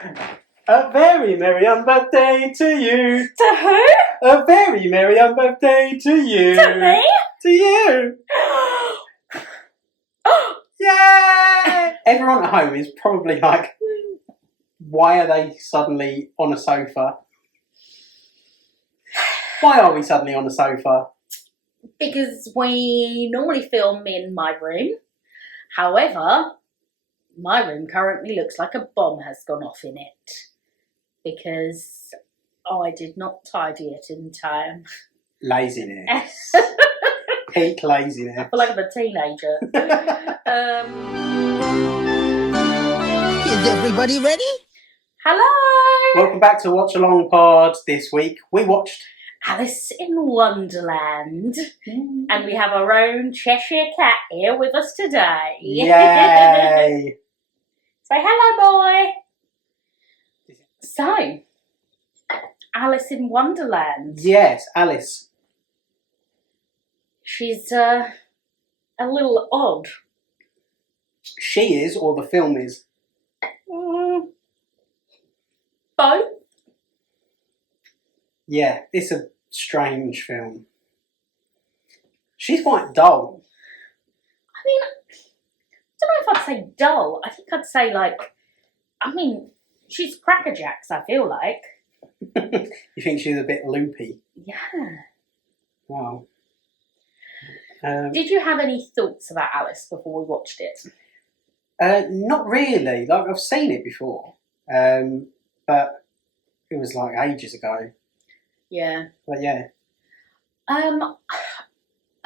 A very merry birthday to you. To who? A very merry birthday to you. To me? To you. Yay! Everyone at home is probably like, why are they suddenly on a sofa? Why are we suddenly on a sofa? Because we normally film in my room. However, my room currently looks like a bomb has gone off in it. Because I did not tidy it in time. Laziness. Peak laziness. I feel like I'm a teenager. Is everybody ready? Hello! Welcome back to Watch Along Pod. This week we watched Alice in Wonderland. And we have our own Cheshire Cat here with us today. Yay! Say hello, boy. So, Alice in Wonderland. Yes, Alice. She's a little odd. She is, or the film is? Both. Yeah, it's a strange film. She's quite dull. I mean, I don't know if I'd say dull. I think I'd say she's crackerjacks, I feel like. You think she's a bit loopy? Yeah. Wow. Did you have any thoughts about Alice before we watched it? Not really. Like, I've seen it before, but it was like ages ago. Yeah. But yeah. I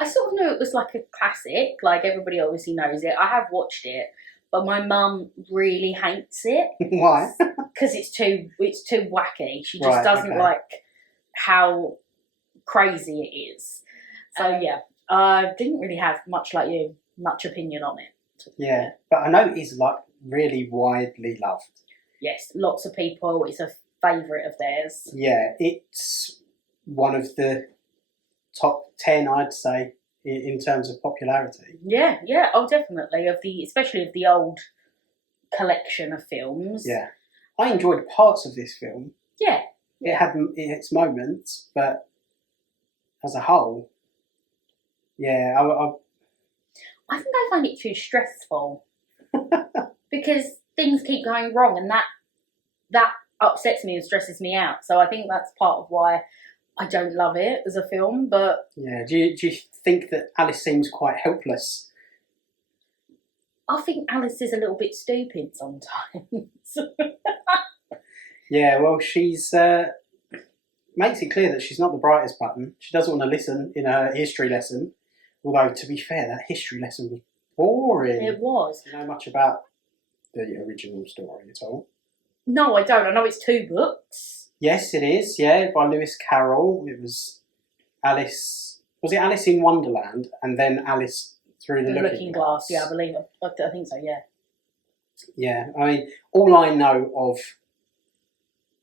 sort of knew it was like a classic, like everybody obviously knows it. I have watched it, but my mum really hates it. Why? Because it's too wacky. She just doesn't like how crazy it is. So yeah, I didn't really have much opinion on it. Yeah, but I know it is like really widely loved. Yes, lots of people. It's a favourite of theirs. Yeah, it's one of the top 10, I'd say, in terms of popularity. Yeah, oh definitely. Especially of the old collection of films. Yeah. I enjoyed parts of this film. Yeah. It had its moments, but as a whole, yeah, I think I find it too stressful because things keep going wrong, and that upsets me and stresses me out. So I think that's part of why I don't love it as a film. But yeah, do you think that Alice seems quite helpless? I think Alice is a little bit stupid sometimes. Yeah, well, she's makes it clear that she's not the brightest button. She doesn't want to listen in a history lesson. Although, to be fair, that history lesson was boring. It was. Do you know much about the original story at all? No, I don't. I know it's 2 books. Yes, it is. Yeah, by Lewis Carroll. It was Alice. Was it Alice in Wonderland and then Alice Through the Looking Glass? Yeah, I believe it. I think so. Yeah. Yeah, I mean, all I know of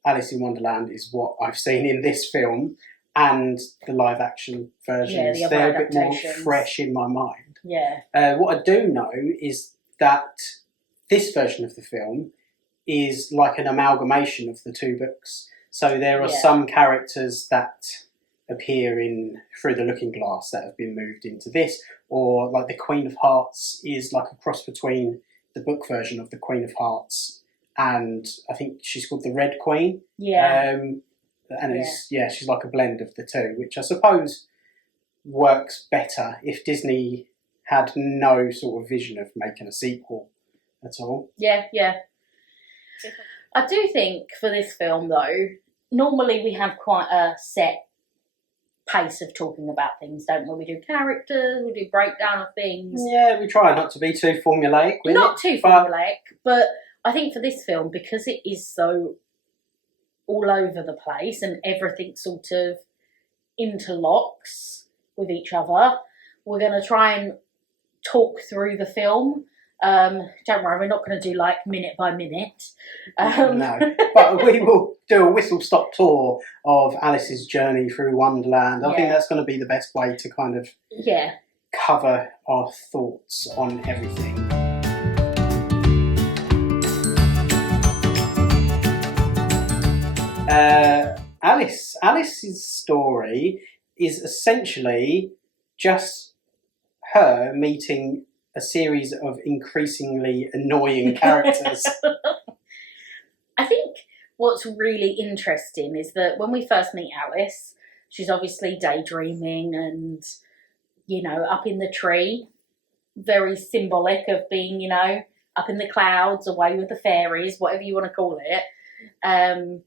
Alice in Wonderland is what I've seen in this film and the live action versions. Yeah, the They're other a bit more adaptations. fresh in my mind. Yeah. What I do know is that this version of the film is like an amalgamation of the 2 books. So there are some characters that appear in Through the Looking Glass that have been moved into this, or like the Queen of Hearts is like a cross between the book version of the Queen of Hearts and I think she's called the Red Queen. Yeah. And she's like a blend of the 2, which I suppose works better if Disney had no sort of vision of making a sequel at all. Yeah. I do think for this film, though, normally we have quite a set pace of talking about things, don't we? We do characters, we do breakdown of things. Yeah, we try not to be too formulaic with Not too formulaic, but I think for this film, because it is so all over the place and everything sort of interlocks with each other, we're going to try and talk through the film. Don't worry, we're not going to do like minute by minute. No, but we will do a whistle-stop tour of Alice's journey through Wonderland. I think that's going to be the best way to kind of cover our thoughts on everything. Alice's story is essentially just her meeting a series of increasingly annoying characters. I think what's really interesting is that when we first meet Alice, she's obviously daydreaming and, you know, up in the tree. Very symbolic of being, you know, up in the clouds, away with the fairies, whatever you want to call it. And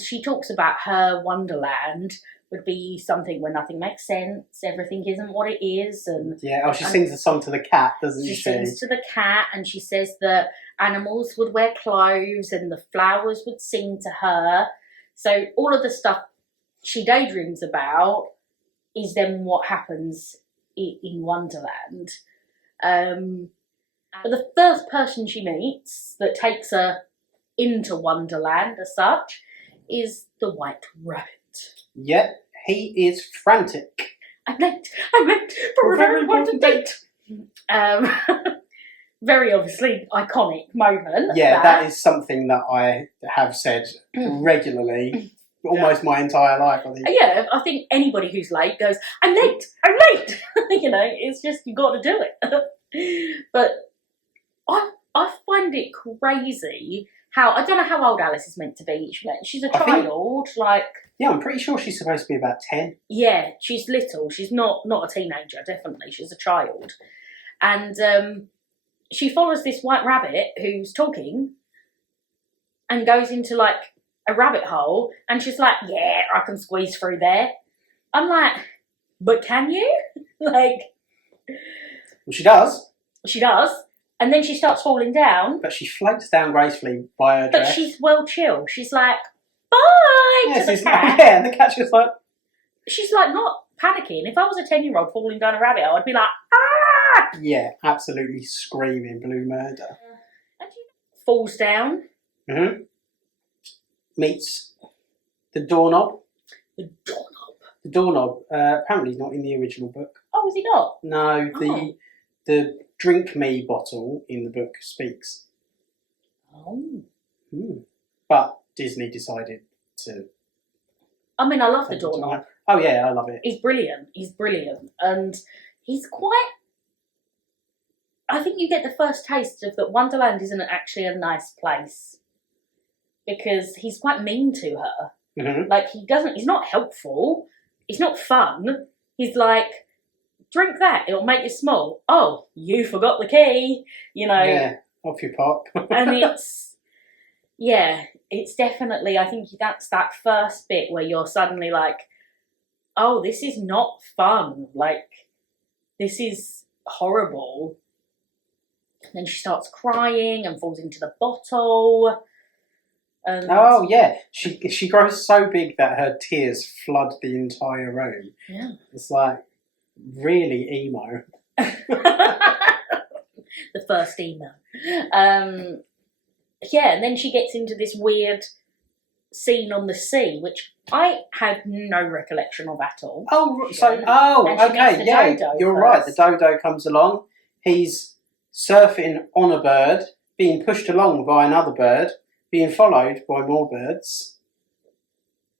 she talks about her Wonderland would be something where nothing makes sense, everything isn't what it is. And she sings a song to the cat, doesn't she? She sings to the cat, and she says that animals would wear clothes and the flowers would sing to her. So all of the stuff she daydreams about is then what happens in Wonderland. But the first person she meets that takes her into Wonderland as such is the White Rabbit. Yep, he is frantic. I'm late for a very important date. Very obviously iconic moment. Yeah, that is something that I have said regularly, almost my entire life, I think. Yeah, I think anybody who's late goes, I'm late. You know, it's just, you got to do it. But I find it crazy how, I don't know how old Alice is meant to be. She's a child, Yeah, I'm pretty sure she's supposed to be about 10. Yeah, she's little. She's not a teenager, definitely. She's a child. And she follows this white rabbit who's talking and goes into, like, a rabbit hole, and she's like, yeah, I can squeeze through there. I'm like, but can you? Like... Well, she does. She does. And then she starts falling down. But she floats down gracefully by her dress. But she's well chill. She's like, bye to the cat. Yeah, and the cat's just like... She's like not panicking. If I was a 10-year-old falling down a rabbit hole, I'd be like, ah! Yeah, absolutely screaming blue murder. And she falls down. Mm-hmm. Meets the doorknob. The doorknob? The doorknob. Apparently he's not in the original book. Oh, is he not? No, the drink me bottle in the book speaks. Oh. But Disney decided to... I mean, I love the doorknob. Oh yeah, I love it. He's brilliant. And he's quite... I think you get the first taste of that Wonderland isn't actually a nice place. Because he's quite mean to her. Mm-hmm. Like, he's not helpful. He's not fun. He's like, drink that, it'll make you small. Oh, you forgot the key, you know. Yeah, off you pop. And it's definitely, I think that's that first bit where you're suddenly like, oh, this is not fun. Like, this is horrible. And then she starts crying and falls into the bottle. Oh yeah, she grows so big that her tears flood the entire room. Yeah, it's like really emo. The first emo. Yeah, and then she gets into this weird scene on the sea, which I had no recollection of at all. Okay, yeah, you're right. The dodo comes along. He's surfing on a bird, being pushed along by another bird, being followed by more birds.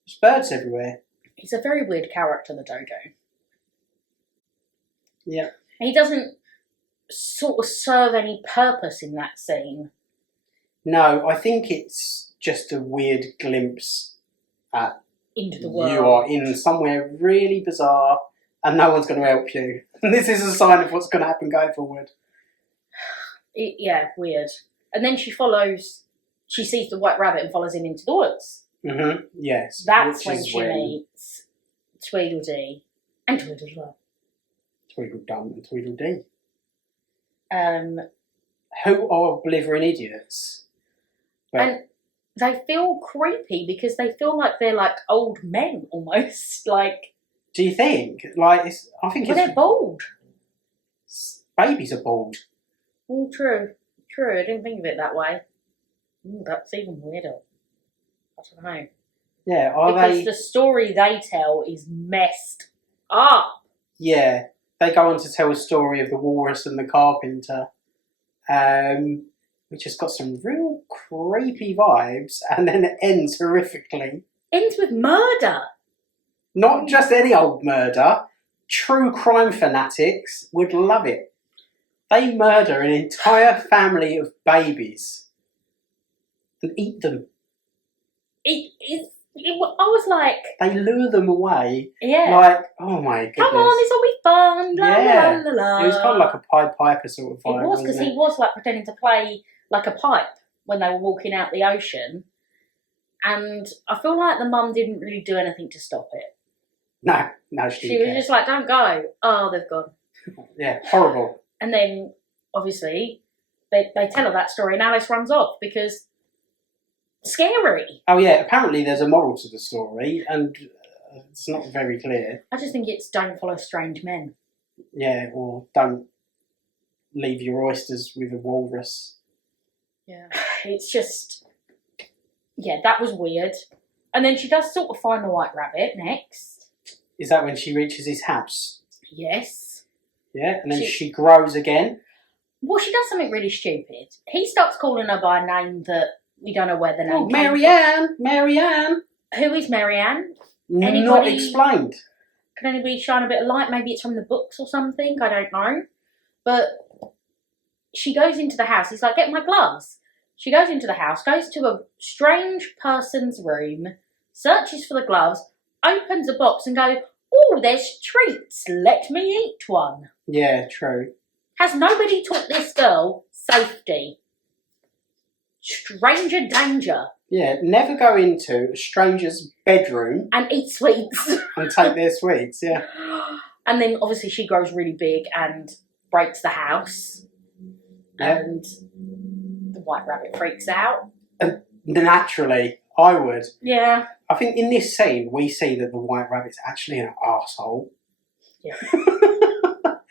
There's birds everywhere. He's a very weird character, the dodo. Yeah. He doesn't sort of serve any purpose in that scene. No, I think it's just a weird glimpse at into the world. You are in somewhere really bizarre and no one's going to help you. And this is a sign of what's going to happen going forward. Weird. And then she sees the white rabbit and follows him into the woods. Mm-hmm. Yes. That's when she meets Tweedledee and Tweedledum. Tweedledum and Tweedledee. Who are blithering idiots. But and they feel creepy because they feel like they're like old men almost. Like, do you think? Like, they're bald. Babies are bald. Oh, true. I didn't think of it that way. That's even weirder. I don't know. Yeah, because the story they tell is messed up. Yeah, they go on to tell a story of the walrus and the carpenter, which has got some real creepy vibes, and then it ends horrifically. ends with murder. Not just any old murder. True crime fanatics would love it. They murder an entire family of babies and eat them. I was like... They lure them away. Yeah. Like, oh my goodness. Come on, this will be fun. La, Yeah. la, la, la. It was kind of like a Pied Piper sort of vibe. It was, because he was like pretending to play like a pipe when they were walking out the ocean. And I feel like the mum didn't really do anything to stop it. No, she was just like, don't go. Oh, they've gone. Yeah, horrible. And then, obviously, they tell her that story and Alice runs off because scary. Oh yeah, apparently there's a moral to the story and it's not very clear. I just think it's don't follow strange men. Yeah, or don't leave your oysters with a walrus. Yeah. It's just... Yeah, that was weird. And then she does sort of find the White Rabbit next. Is that when she reaches his house? Yes. Yeah, and then she grows again. Well, she does something really stupid. He starts calling her by a name that we don't know where the name Oh, Marianne! Marianne! Who is Marianne? Not explained. Can anybody shine a bit of light? Maybe it's from the books or something. I don't know. But she goes into the house. He's like, get my gloves. She goes into the house, goes to a strange person's room, searches for the gloves, opens a box and goes, oh, there's treats. Let me eat one. Yeah, true. Has nobody taught this girl safety? Stranger danger. Yeah, never go into a stranger's bedroom and eat sweets. And take their sweets, yeah. And then obviously she grows really big and breaks the house. Yeah. And the White Rabbit freaks out. And naturally, I would. Yeah. I think in this scene, we see that the White Rabbit's actually an arsehole. Yeah.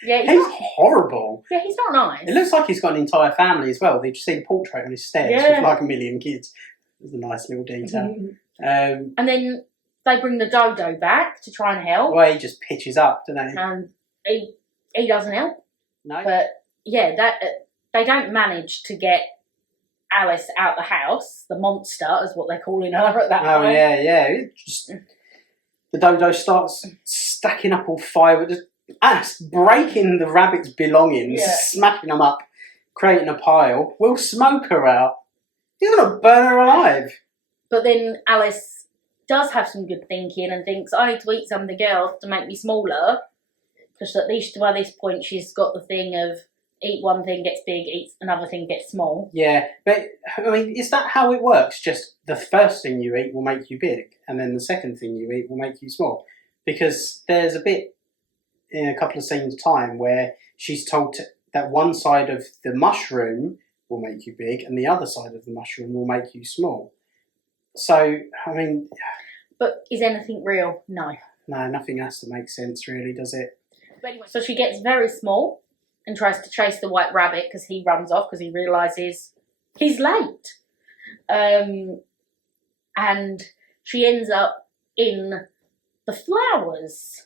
Yeah, he's horrible. Yeah, he's not nice. It looks like he's got an entire family as well. They just see the portrait on his stairs with like a million kids. It's a nice little detail. And then they bring the dodo back to try and help. Well, he just pitches up, doesn't he? And he doesn't help. No. But yeah, they don't manage to get Alice out the house. The monster is what they're calling her at that point. Oh yeah. The dodo starts stacking up all firewood, just breaking the rabbit's belongings, smashing them up, creating a pile. We'll smoke her out. He's going to burn her alive. But then Alice does have some good thinking and thinks, I need to eat something else to make me smaller. Because at least by this point she's got the thing of eat one thing gets big, eat another thing gets small. Yeah, but I mean, is that how it works? Just the first thing you eat will make you big, and then the second thing you eat will make you small? Because there's a bit in a couple of scenes time where she's told that one side of the mushroom will make you big and the other side of the mushroom will make you small. So, I mean... But is anything real? No. No, nothing has to make sense really, does it? But anyway, so she gets very small and tries to chase the White Rabbit because he runs off because he realises he's late. And she ends up in the flowers.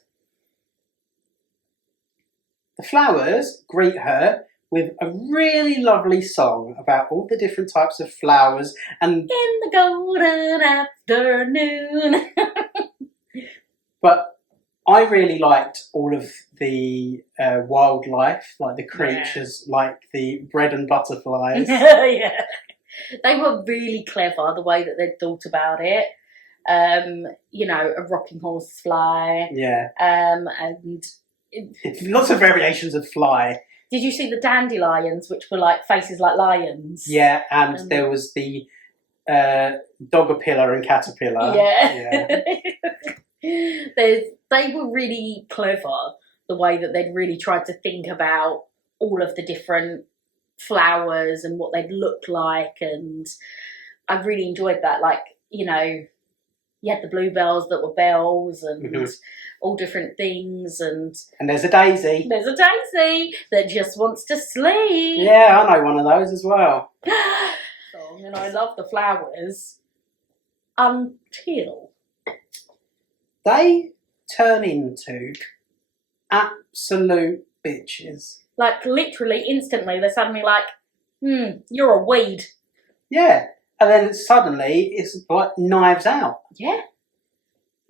The flowers greet her with a really lovely song about all the different types of flowers and... In the golden afternoon. But I really liked all of the wildlife, like the creatures, like the bread and butterflies. Yeah. They were really clever, the way that they'd thought about it. You know, a rocking horse fly. Yeah. And... Lots of variations of fly. Did you see the dandelions, which were like faces like lions? Yeah, and there was the dogapillar and caterpillar. Yeah. They were really clever, the way that they'd really tried to think about all of the different flowers and what they'd look like, and I really enjoyed that. Like, you know, you had the bluebells that were bells and all different things, and there's a daisy. There's a daisy that just wants to sleep. Yeah, I know one of those as well. And I love the flowers until they turn into absolute bitches. Like, literally, instantly, they're suddenly like, you're a weed. Yeah. And then suddenly, it's like knives out. Yeah.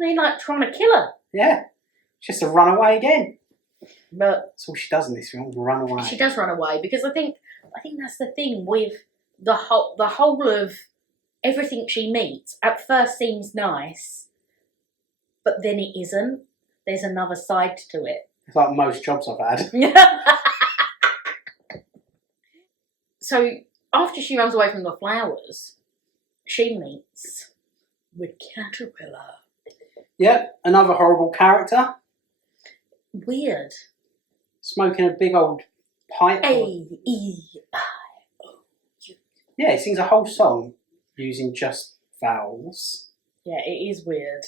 They're like trying to kill her. Yeah. Just to run away again. But that's all she does in this film, run away. She does run away because I think that's the thing with the whole of everything she meets. At first seems nice, but then it isn't. There's another side to it. It's like most jobs I've had. So after she runs away from the flowers, she meets the caterpillar. Yep, another horrible character. Weird. Smoking a big old pipe. A-E-I-O-U. Yeah, he sings a whole song using just vowels. Yeah, it is weird.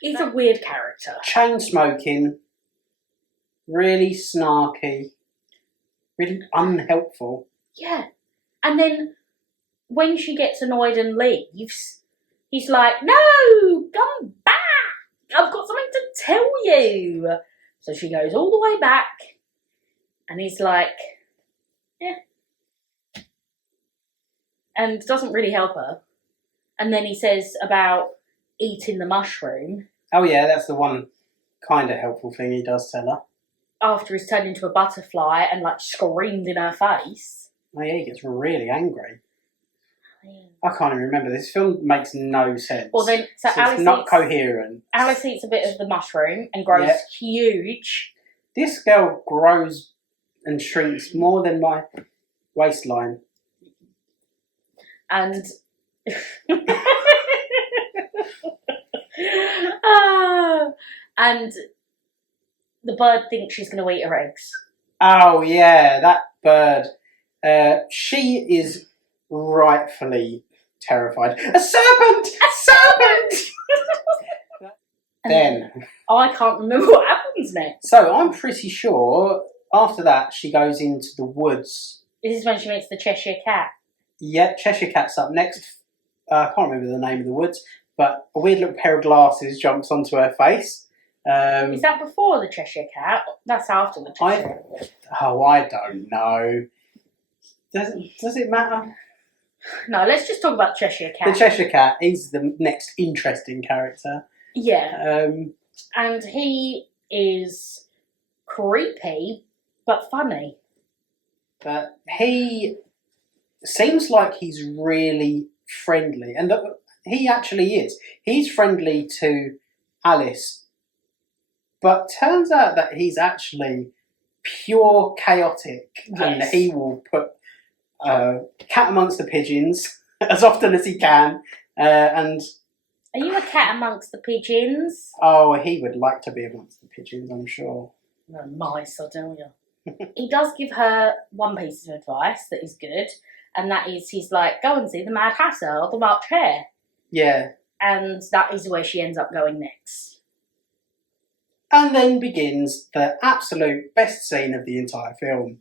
He's a weird character. Chain smoking. Really snarky. Really unhelpful. Yeah. And then when she gets annoyed and leaves, he's like, no, come back. I've got something to tell you. So she goes all the way back. And he's like, yeah. And doesn't really help her. And then he says about eating the mushroom. Oh yeah, that's the one kind of helpful thing he does tell her. After he's turned into a butterfly and like screamed in her face. Oh yeah, he gets really angry. I can't even remember. This film makes no sense. Well then, so Alice it's not eats, coherent. Alice eats a bit of the mushroom and grows huge. This girl grows and shrinks more than my waistline. And and the bird thinks she's going to eat her eggs. Oh yeah, that bird. She is rightfully terrified. A serpent! A serpent! Then I can't remember what happens next. So I'm pretty sure after that she goes into the woods. This is when she meets the Cheshire Cat. Yeah, Cheshire Cat's up next. I can't remember the name of the woods, but a weird little pair of glasses jumps onto her face. Is that before the Cheshire Cat? That's after the Cheshire Cat. I don't know. Does it matter? No, let's just talk about Cheshire Cat. The Cheshire Cat, he's the next interesting character. Yeah. And he is creepy, but funny. But he seems like he's really friendly. And he actually is. He's friendly to Alice. But turns out that he's actually pure chaotic. Yes. And he will put cat amongst the pigeons as often as he can. And are you a cat amongst the pigeons? oh, he would like to be amongst the pigeons, I'm sure. No, mice, I tell you. He does give her one piece of advice that is good, and that is he's like, go and see the Mad Hatter or the March Hare. Yeah. And that is where she ends up going next. And then begins the absolute best scene of the entire film.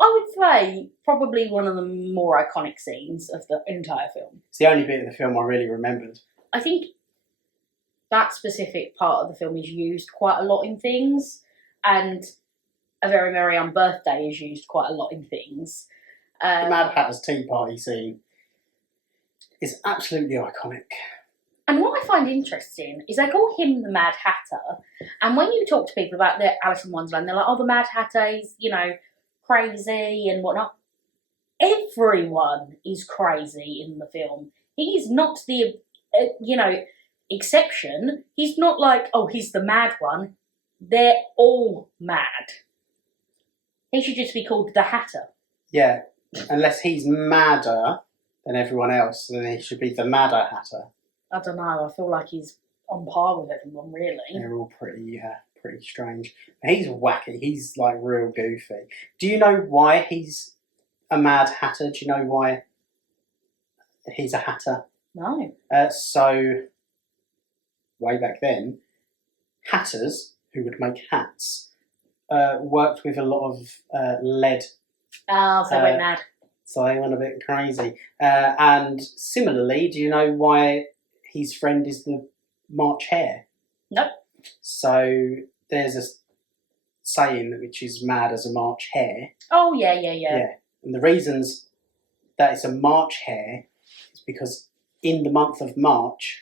I would say probably one of the more iconic scenes of the entire film. It's the only bit of the film I really remembered. I think that specific part of the film is used quite a lot in things, and A Very Merry Birthday is used quite a lot in things. The Mad Hatter's Tea Party scene is absolutely iconic. And what I find interesting is they call him the Mad Hatter, and when you talk to people about the Alice in Wonderland, they're like, oh, the Mad Hatter is, crazy and whatnot. Everyone is crazy in the film. He's not the, exception. He's not like, oh, he's the mad one. They're all mad. He should just be called the Hatter. Yeah, unless he's madder than everyone else, then he should be the Madder Hatter. I don't know, I feel like he's on par with everyone, really. They're all pretty strange. He's wacky, he's like real goofy. Do you know why he's a Mad Hatter? Do you know why he's a hatter? No. So, way back then, hatters, who would make hats, worked with a lot of lead. Oh, so they went mad. So they went a bit crazy. And similarly, do you know why his friend is the March Hare? Nope. So there's a saying which is mad as a March hare. Oh, yeah. And the reasons that it's a March hare is because in the month of March,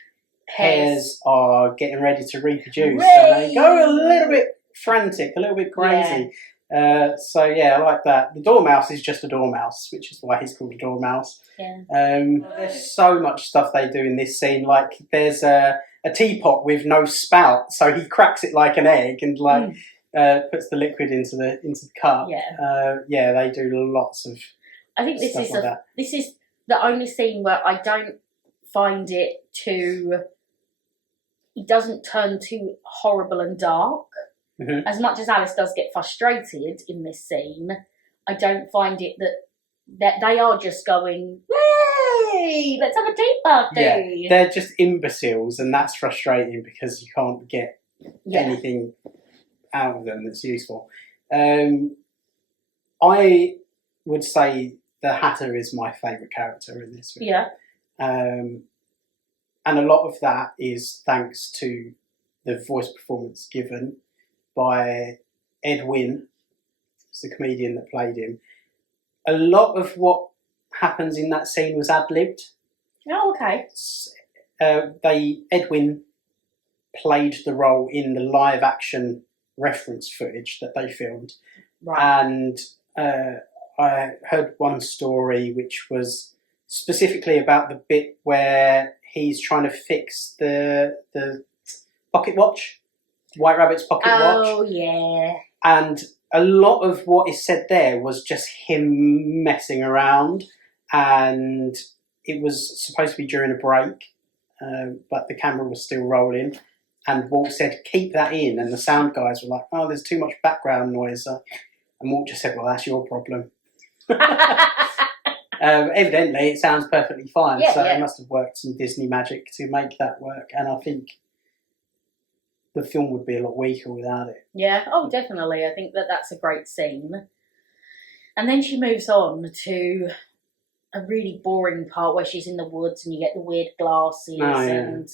hares are getting ready to reproduce, and they go a little bit frantic, a little bit crazy. So yeah, I like that. The dormouse is just a dormouse, which is why he's called a dormouse. Yeah. There's so mumuch stuff they do in this scene. Like there's a teapot with no spout, so he cracks it like an egg and puts the liquid into the cup. Yeah, they do lots of. I think this is like this is the only scene where I don't find it too. It doesn't turn too horrible and dark. Mm-hmm. As much as Alice does get frustrated in this scene, I don't find it that they are just going, "Yay! Let's have a tea party." Yeah, they're just imbeciles, and that's frustrating because you can't get anything out of them that's useful. I would say the Hatter is my favourite character in this film. Yeah. And a lot of that is thanks to the voice performance given by Ed Wynn, who's the comedian that played him. A lot of what happens in that scene was ad-libbed. Oh, okay. Ed Wynn played the role in the live-action reference footage that they filmed. Right. And I heard one story which was specifically about the bit where he's trying to fix the pocket watch, White Rabbit's pocket watch. Oh, yeah. And a lot of what is said there was just him messing around, and it was supposed to be during a break, but the camera was still rolling. And Walt said, "Keep that in," and the sound guys were like, "Oh, there's too much background noise." And Walt just said, "Well, that's your problem." Evidently, it sounds perfectly fine, so it must have worked some Disney magic to make that work. And I think the film would be a lot weaker without it. Yeah, oh, definitely. I think that's a great scene. And then she moves on to a really boring part where she's in the woods and you get the weird glasses and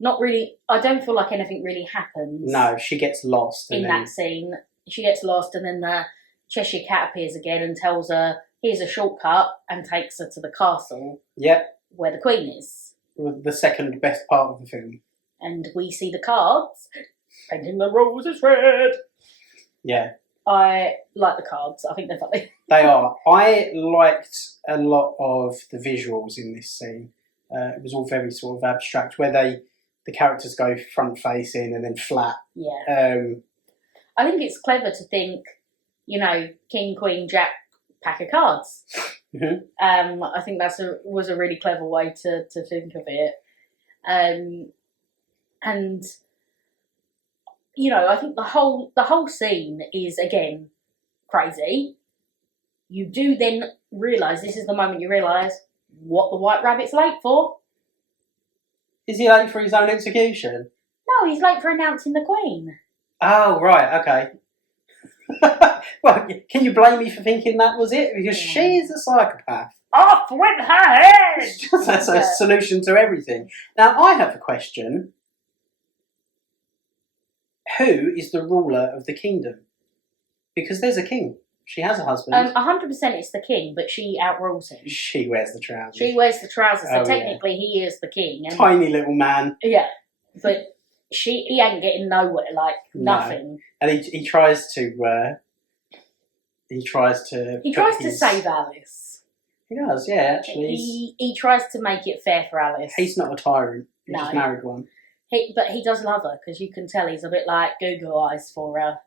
not really. I don't feel like anything really happens. No, she gets lost in that scene. She gets lost, and then the Cheshire Cat appears again and tells her, "Here's a shortcut," and takes her to the castle. Yep. Where the Queen is. The second best part of the film. And we see the cards. Painting the roses red. Yeah. I like the cards. I think they're funny. They are. I liked a lot of the visuals in this scene. It was all very sort of abstract, where the characters go front facing and then flat. Yeah. I think it's clever to think, King, Queen, Jack, pack of cards. Mm-hmm. I think was a really clever way to think of it. And I think the whole scene is again crazy. You do then realise, this is the moment you realise what the White Rabbit's late for. Is he late for his own execution? No, he's late for announcing the Queen. Oh, right, okay. Well, can you blame me for thinking that was it? Because she's a psychopath. Off with her head! That's a solution to everything. Now, I have a question. Who is the ruler of the kingdom? Because there's a king. She has a husband. 100% it's the king, but she outrules him. She wears the trousers. She wears the trousers, so technically he is the king. And tiny little man. Yeah, but he ain't getting nowhere, nothing. No. And he tries to... He tries to save Alice. He does, yeah, actually. He tries to make it fair for Alice. He's not a tyrant. He just married one. But he does love her, because you can tell he's a bit like Google Eyes for her.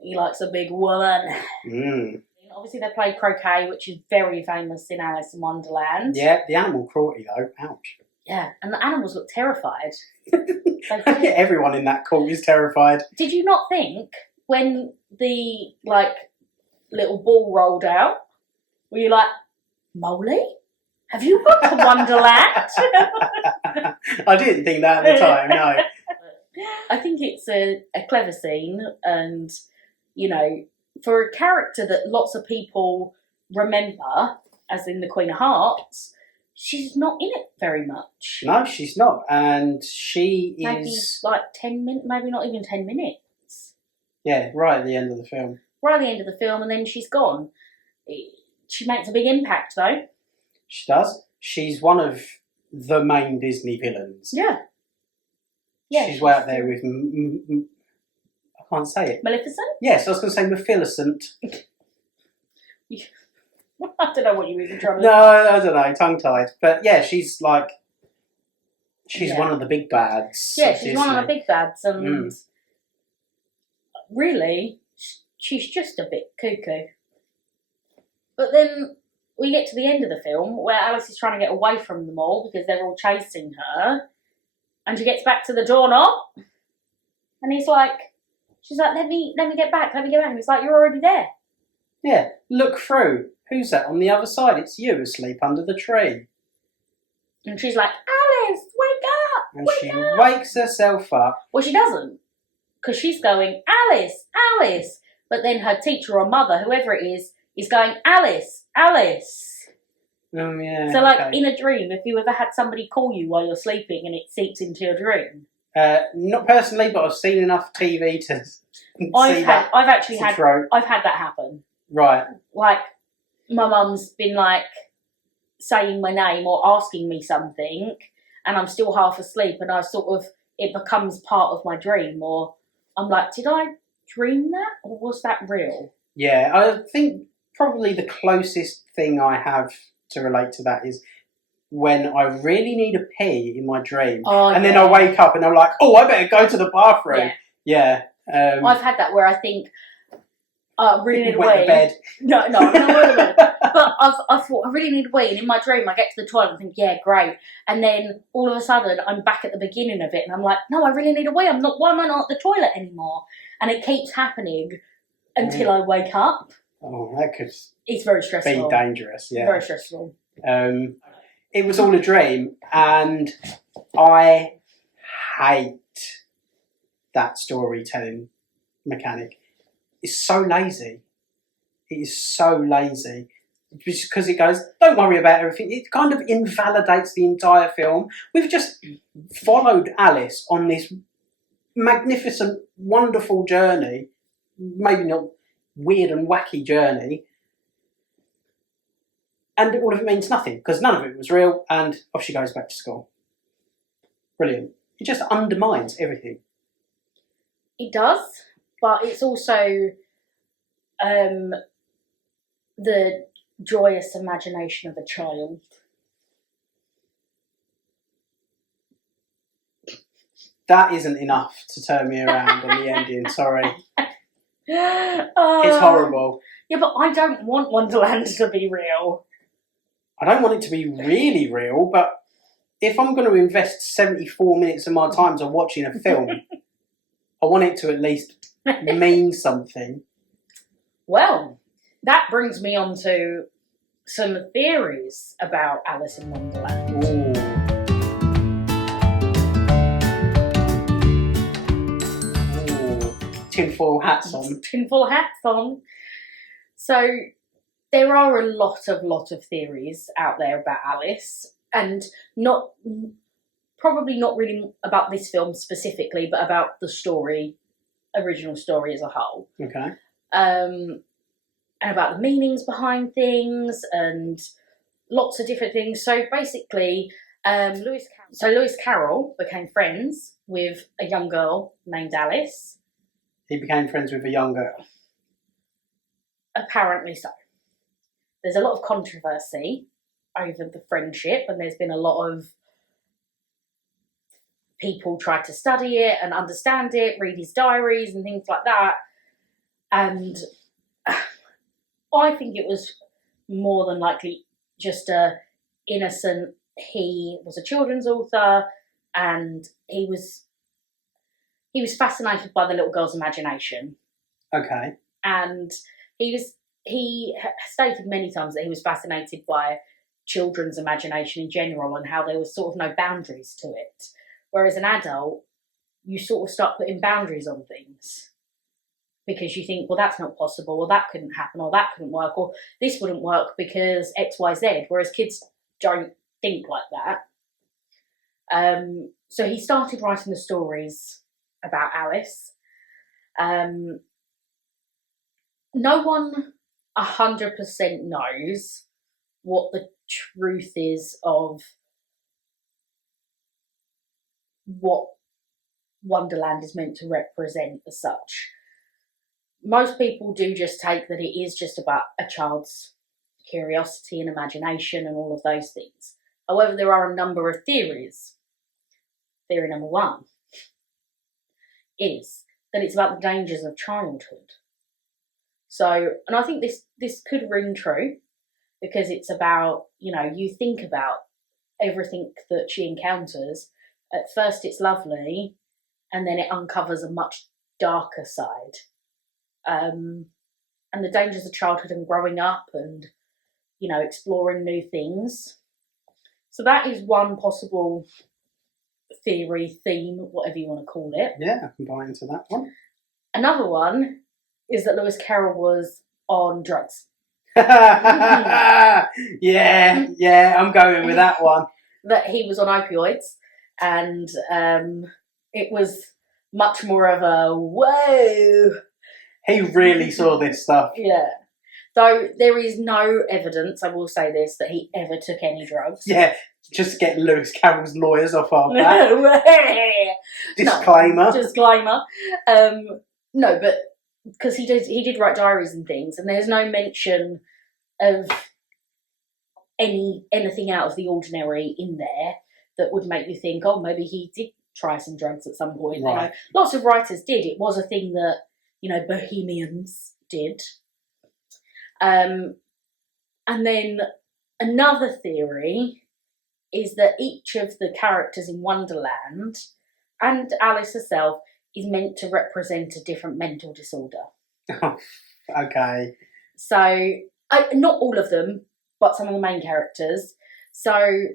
He likes a big woman. Mm. Obviously, they play croquet, which is very famous in Alice in Wonderland. Yeah, the animal cruelty, though. Ouch. Yeah, and the animals look terrified. Everyone in that court is terrified. Did you not think, when the, little ball rolled out, were you like, Molly? Have you got to Wonderland? I didn't think that at the time, no. I think it's a clever scene, and, for a character that lots of people remember, as in the Queen of Hearts, she's not in it very much. No, she's not, and she maybe is... 10 minutes, maybe not even 10 minutes. Yeah, right at the end of the film. Right at the end of the film, and then she's gone. She makes a big impact, though. She does. She's one of the main Disney villains. Yeah. Yeah, she's way up there with... I can't say it. Maleficent? Yes, I was going to say Maleficent. I don't know what you were even trying to... No, I don't know, tongue-tied. But yeah, she's like... She's Yeah. one of the big bads. Yeah, she's one of the big bads, and really, she's just a bit cuckoo. But then we get to the end of the film where Alice is trying to get away from them all because they're all chasing her, and she gets back to the doorknob, and she's like, let me get back, and he's like, you're already there. Yeah, look through. Who's that on the other side? It's you asleep under the tree. And she's like, Alice, wake up! And wake she up! wakes herself up. Well, she doesn't, because she's going, Alice, Alice. But then her teacher or mother, whoever it is going, Alice, Alice. Oh, yeah. So, like, okay. in a dream, have you ever had somebody call you while you're sleeping and it seeps into your dream? Not personally, but I've seen enough TV to I've had that happen. Right. Like, my mum's been, like, saying my name or asking me something, and I'm still half asleep, and it becomes part of my dream, or I'm like, did I dream that, or was that real? Yeah, I think probably the closest thing I have to relate to that is when I really need a pee in my dream, and then I wake up and I'm like, oh, I better go to the bathroom. Yeah. I've had that where I think, I really need a wet wee. the bed. No, I'm not wet the bed. But I thought, I really need a wee, and in my dream I get to the toilet and think, yeah, great. And then all of a sudden I'm back at the beginning of it, and I'm like, no, I really need a wee. Why am I not at the toilet anymore? And it keeps happening until I wake up. Oh, that could It's very stressful. be dangerous, yeah. Very stressful. It was all a dream, and I hate that storytelling mechanic. It's so lazy. It is so lazy. Just because it goes, don't worry about everything. It kind of invalidates the entire film. We've just followed Alice on this magnificent, wonderful journey. Maybe not weird and wacky journey. And all of it means nothing, because none of it was real, and off she goes back to school. Brilliant. It just undermines everything. It does, but it's also the joyous imagination of a child. That isn't enough to turn me around on the ending, sorry. It's It's horrible. Yeah, but I don't want Wonderland to be real. I don't want it to be really real, but if I'm going to invest 74 minutes of my time to watching a film, I want it to at least mean something. Well, that brings me on to some theories about Alice in Wonderland. Ooh. Tinfoil hats on. Tinfoil hats on. So there are a lot of theories out there about Alice, and probably not really about this film specifically, but about the story, original story as a whole. Okay. And about the meanings behind things and lots of different things. So basically, Lewis Carroll became friends with a young girl named Alice. He became friends with a young girl. Apparently so. There's a lot of controversy over the friendship, and there's been a lot of people try to study it and understand it, read his diaries and things like that. And I think it was more than likely just innocent. He was a children's author, and he was fascinated by the little girl's imagination. Okay. And he stated many times that he was fascinated by children's imagination in general and how there was sort of no boundaries to it. Whereas an adult, you sort of start putting boundaries on things because you think, well, that's not possible, or that couldn't happen, or that couldn't work, or this wouldn't work because X, Y, Z. Whereas kids don't think like that. So he started writing the stories about Alice. No one 100% knows what the truth is of what Wonderland is meant to represent as such. Most people do just take that it is just about a child's curiosity and imagination and all of those things. However, there are a number of theories. Theory number one is that it's about the dangers of childhood. So, and I think this could ring true, because it's about, you think about everything that she encounters. At first it's lovely, and then it uncovers a much darker side. And the dangers of childhood and growing up and, exploring new things. So that is one possible theory, theme, whatever you want to call it. Yeah, I can buy into that one. Another one is that Lewis Carroll was on drugs. yeah, I'm going with that one. That he was on opioids, and it was much more of a whoa. He really saw this stuff. Yeah. Though there is no evidence, I will say this, that he ever took any drugs. Yeah, just get Lewis Carroll's lawyers off our back. Disclaimer. No, disclaimer. No, but because he did write diaries and things, and there's no mention of anything out of the ordinary in there that would make you think, oh, maybe he did try some drugs at some point. Right. Lots of writers did. It was a thing that, bohemians did. And then another theory is that each of the characters in Wonderland and Alice herself is meant to represent a different mental disorder. Okay. So, not all of them, but some of the main characters. So,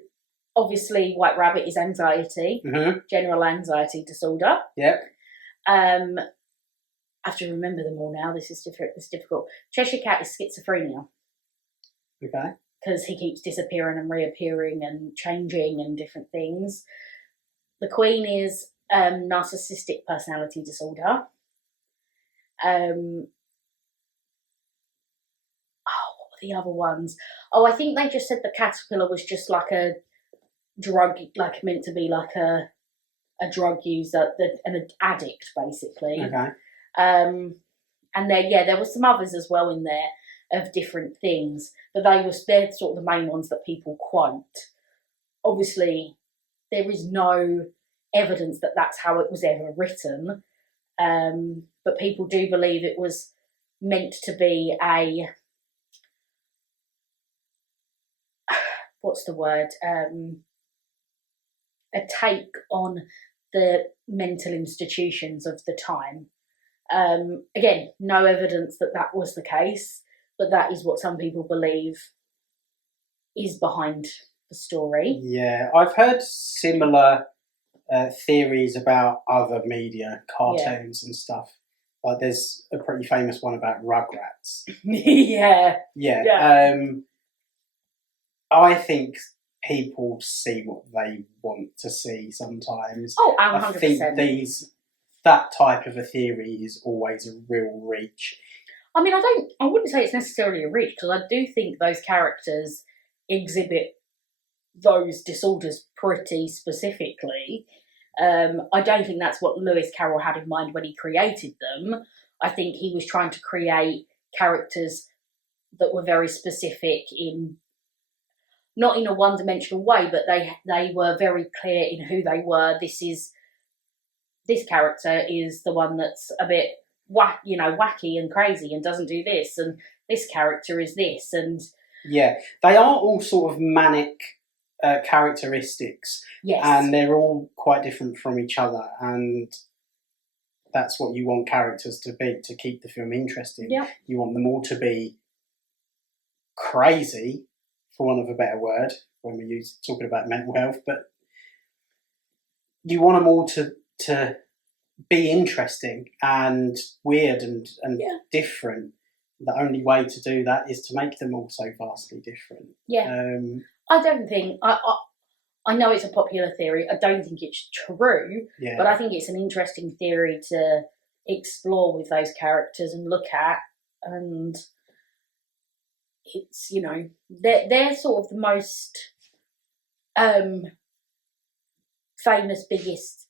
obviously, White Rabbit is anxiety, general anxiety disorder. Yep. I have to remember them all now. This is difficult. Cheshire Cat is schizophrenia. Okay. Because he keeps disappearing and reappearing and changing and different things. The Queen is narcissistic personality disorder. What were the other ones? Oh, I think they just said the caterpillar was just like a drug, like meant to be like a drug user, an addict, basically. Okay. And there were some others as well in there of different things, but they're sort of the main ones that people quote. Obviously, there is no evidence that that's how it was ever written, but people do believe it was meant to be a a take on the mental institutions of the time. Again, no evidence that was the case, but that is what some people believe is behind the story. Yeah, I've heard similar theories about other media, cartoons and stuff. Like there's a pretty famous one about Rugrats. Yeah. I think people see what they want to see sometimes. Oh, 100%. I think that type of a theory is always a real reach. I mean, I wouldn't say it's necessarily a reach, because I do think those characters exhibit those disorders pretty specifically. I don't think that's what Lewis Carroll had in mind when he created them. I think he was trying to create characters that were very specific not in a one-dimensional way, but they were very clear in who they were. This character is the one that's a bit wacky and crazy and doesn't do this, and this character is this, and yeah, they are all sort of manic characteristics, yes, and they're all quite different from each other, and that's what you want characters to be to keep the film interesting. Yeah. You want them all to be crazy, for want of a better word, when we're talking about mental health, but you want them all to be interesting and weird and different. The only way to do that is to make them all so vastly different. Yeah. I don't think I know it's a popular theory. I don't think it's true, but I think it's an interesting theory to explore with those characters and look at. And it's they're sort of the most famous, biggest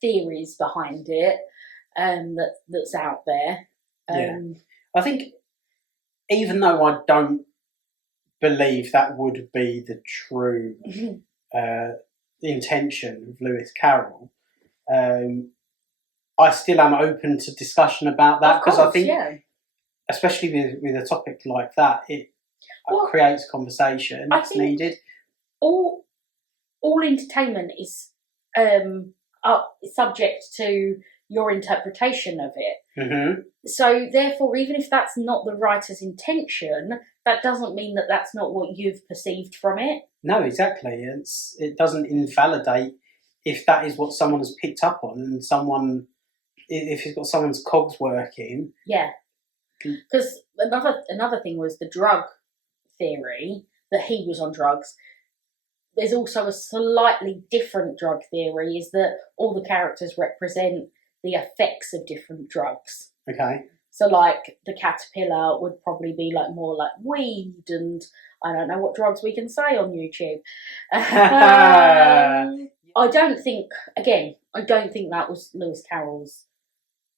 theories behind it that's out there. I think even though I don't believe that would be the true intention of Lewis Carroll, I still am open to discussion about that, because I think, especially with a topic like that, it creates conversation that's needed. All entertainment is subject to your interpretation of it. Mm-hmm. So therefore, even if that's not the writer's intention, that doesn't mean that that's not what you've perceived from it. No, exactly. It doesn't invalidate if that is what someone has picked up on, and if it's got someone's cogs working. Yeah. Because another thing was the drug theory, that he was on drugs. There's also a slightly different drug theory, is that all the characters represent the effects of different drugs. Okay. So, like, the caterpillar would probably be like more like weed, and I don't know what drugs we can say on YouTube. I don't think that was Lewis Carroll's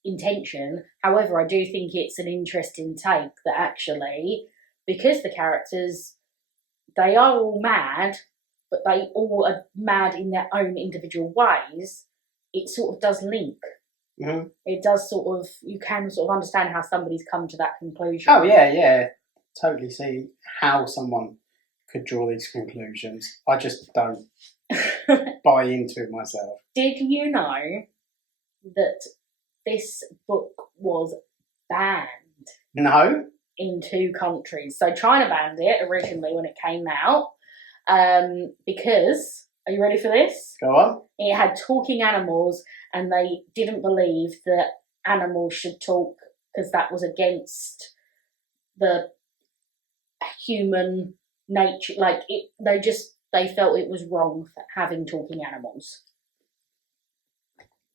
intention. However, I do think it's an interesting take that actually, because the characters, they are all mad, but they all are mad in their own individual ways, it sort of does link. Mm-hmm. It does sort of, you can sort of understand how somebody's come to that conclusion. Oh, yeah. Totally see how someone could draw these conclusions. I just don't buy into it myself. Did you know that this book was banned? No. In 2 countries. So China banned it originally when it came out, because, are you ready for this? Go on. It had talking animals, and they didn't believe that animals should talk because that was against the human nature. Like, they felt it was wrong for having talking animals.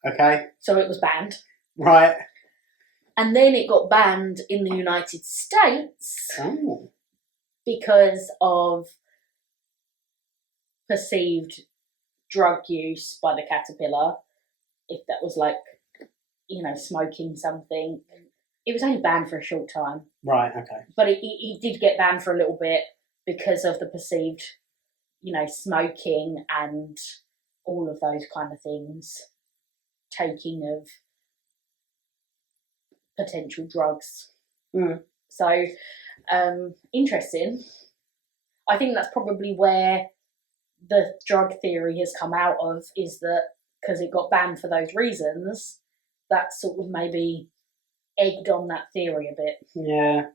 Okay. So it was banned. Right. And then it got banned in the United States because of perceived drug use by the caterpillar. If that was like, smoking something. It was only banned for a short time. Right, okay. But it did get banned for a little bit because of the perceived, smoking and all of those kind of things. Taking of potential drugs. So, interesting. I think that's probably where the drug theory has come out of, is that because it got banned for those reasons, that sort of maybe egged on that theory a bit. Yeah.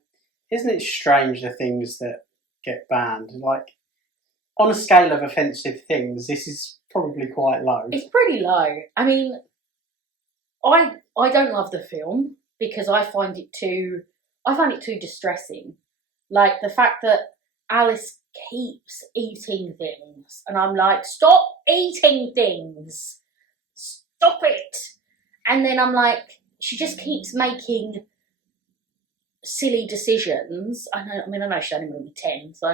Isn't it strange, the things that get banned? Like, on a scale of offensive things, this is probably quite low. It's pretty low. I mean, I don't love the film because I find it too distressing. Like, the fact that Alice keeps eating things, and I'm like, stop eating things, stop it. And then I'm like, she just keeps making silly decisions. I know she's only going to be 10, so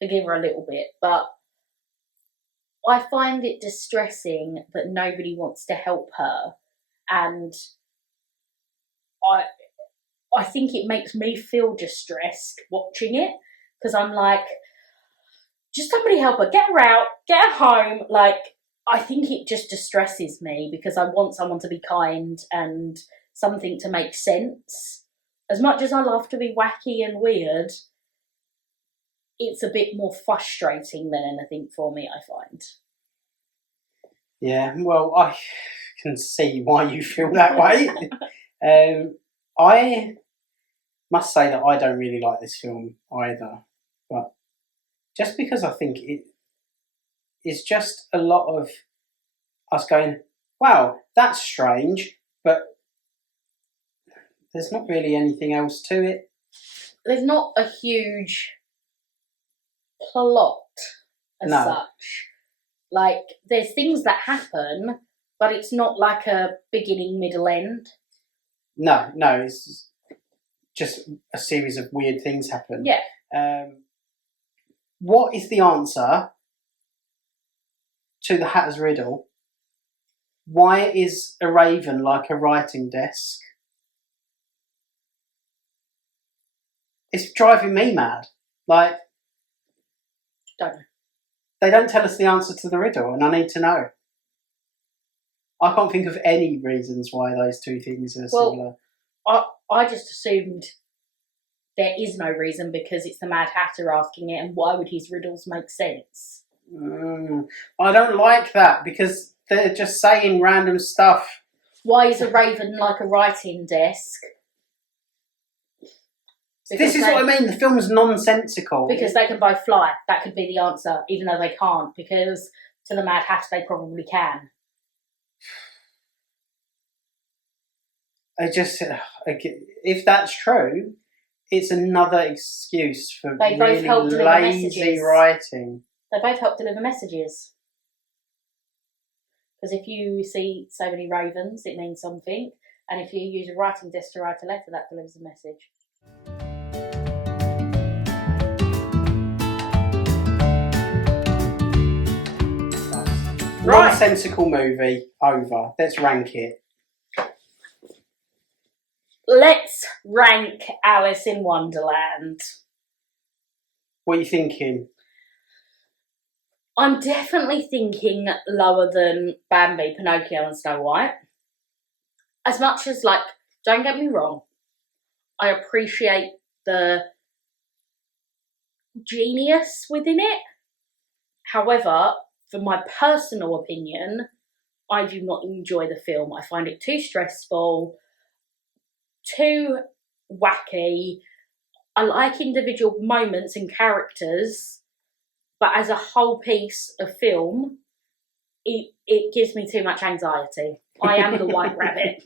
forgive her a little bit, but I find it distressing that nobody wants to help her, and I think it makes me feel distressed watching it, because I'm like, just somebody help her, get her out, get her home. Like, I think it just distresses me because I want someone to be kind and something to make sense. As much as I love to be wacky and weird, it's a bit more frustrating than anything for me, I find. Yeah, well, I can see why you feel that way. I must say that I don't really like this film either, but just because I think it is just a lot of us going, wow, that's strange, but there's not really anything else to it. There's not a huge plot as such. Like, there's things that happen, but it's not like a beginning, middle, end. No, it's just a series of weird things happen. Yeah. What is the answer to the Hatter's riddle? Why is a raven like a writing desk? It's driving me mad. Like, Don't know. they don't tell us the answer to the riddle, and I need to know. I can't think of any reasons why those two things are similar. I just assumed there is no reason because it's the Mad Hatter asking it, and why would his riddles make sense? I don't like that because they're just saying random stuff. Why is a raven like a writing desk? This is what I mean. The film's nonsensical. Because they can both fly. That could be the answer, even though they can't. Because to the Mad Hatter, they probably can. If that's true, it's another excuse for They both really help deliver lazy messages. writing. They both help deliver messages. Because if you see so many ravens, it means something. And if you use a writing desk to write a letter, that delivers a message. Right. Nonsensical movie, over. Let's rank it. Let's rank Alice in Wonderland. What are you thinking? I'm definitely thinking lower than Bambi, Pinocchio and Snow White. As much as, like, don't get me wrong, I appreciate the genius within it. However, for my personal opinion, I do not enjoy the film. I find it too stressful, too wacky. I like individual moments and characters, but as a whole piece of film, it gives me too much anxiety. I am the White Rabbit.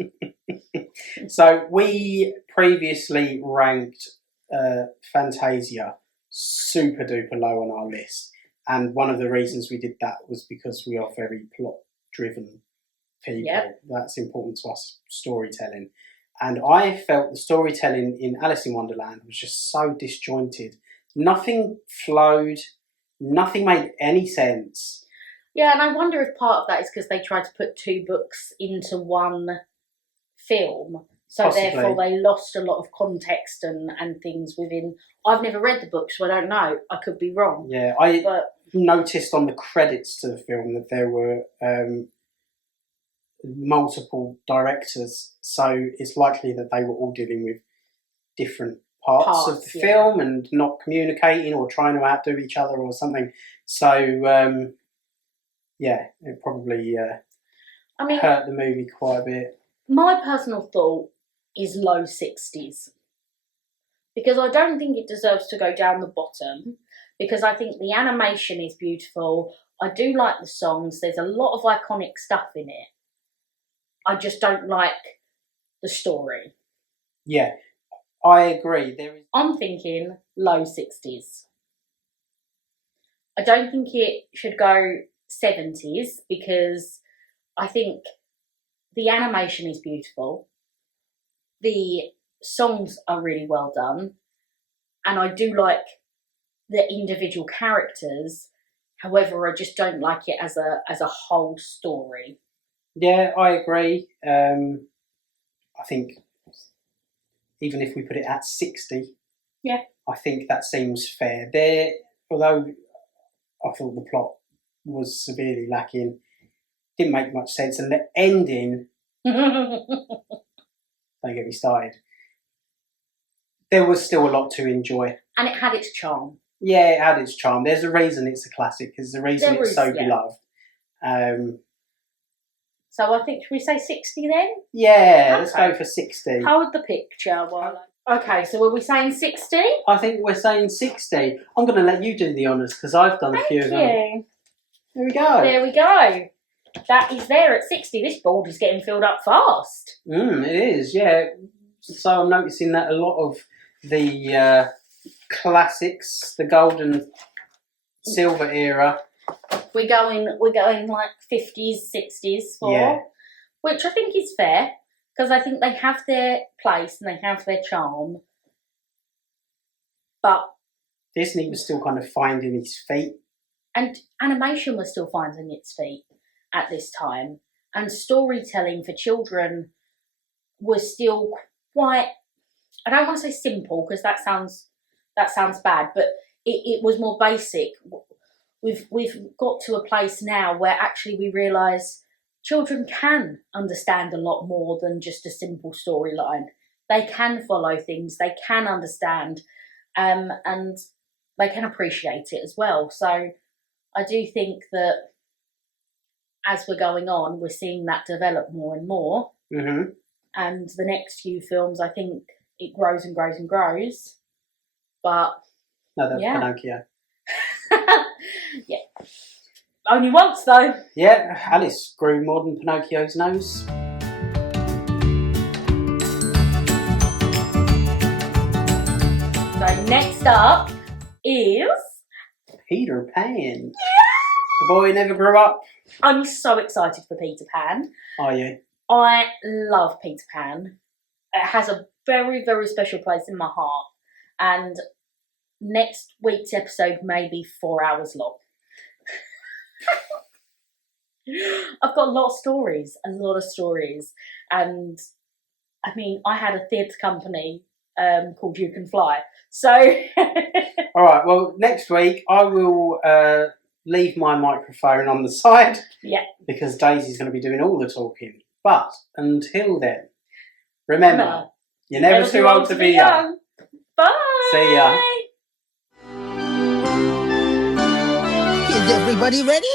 So we previously ranked Fantasia super duper low on our list, and one of the reasons we did that was because we are very plot driven people. Yep. That's important to us, storytelling. And I felt the storytelling in Alice in Wonderland was just so disjointed. Nothing flowed. Nothing made any sense. Yeah, and I wonder if part of that is because they tried to put two books into one film. So Possibly. Therefore they lost a lot of context and things within. I've never read the book, so I don't know. I could be wrong. Yeah, I noticed on the credits to the film that there were multiple directors, so it's likely that they were all dealing with different parts of the film and not communicating or trying to outdo each other or something. So it probably hurt the movie quite a bit. My personal thought is low 60s, because I don't think it deserves to go down the bottom, because I think the animation is beautiful. I do like the songs. There's a lot of iconic stuff in it. I just don't like the story. Yeah, I agree. I'm thinking low 60s. I don't think it should go 70s, because I think the animation is beautiful. The songs are really well done. And I do like the individual characters. However, I just don't like it as a whole story. Yeah, I agree. I think even if we put it at 60, I think that seems fair. Although I thought the plot was severely lacking, didn't make much sense, and the ending, don't get me started, there was still a lot to enjoy. And it had its charm. Yeah, it had its charm. There's a reason it's a classic. There's a reason it's so beloved. So I think, should we say 60 then? Yeah, okay. Let's go for 60. Hold the picture while Okay, so were we saying 60? I think we're saying 60. I'm going to let you do the honours because I've done a few of them. Thank you. There we go. There we go. That is there at 60. This board is getting filled up fast. It is, yeah. So I'm noticing that a lot of the classics, the gold and silver era, we're going like 50s, 60s for, which I think is fair, because I think they have their place and they have their charm. But Disney was still kind of finding its feet. And animation was still finding its feet at this time. and storytelling for children was still quite, I don't want to say simple because that sounds bad, but it was more basic. We've got to a place now where actually we realise children can understand a lot more than just a simple storyline. They can follow things, they can understand, and they can appreciate it as well. So I do think that as we're going on, we're seeing that develop more and more. Mm-hmm. And the next few films, I think it grows and grows and grows. But no, that's Pinocchio. Yeah. Only once though. Yeah, Alice grew more than Pinocchio's nose. So next up is Peter Pan. The boy never grew up. I'm so excited for Peter Pan. Are you? I love Peter Pan. It has a very, very special place in my heart. And next week's episode may be 4 hours long. I've got a lot of stories. And I mean, I had a theatre company called You Can Fly. So... All right, well, next week I will leave my microphone on the side. Yeah. Because Daisy's going to be doing all the talking. But until then, remember, you're never too old to be young. Bye. See ya. Is everybody ready?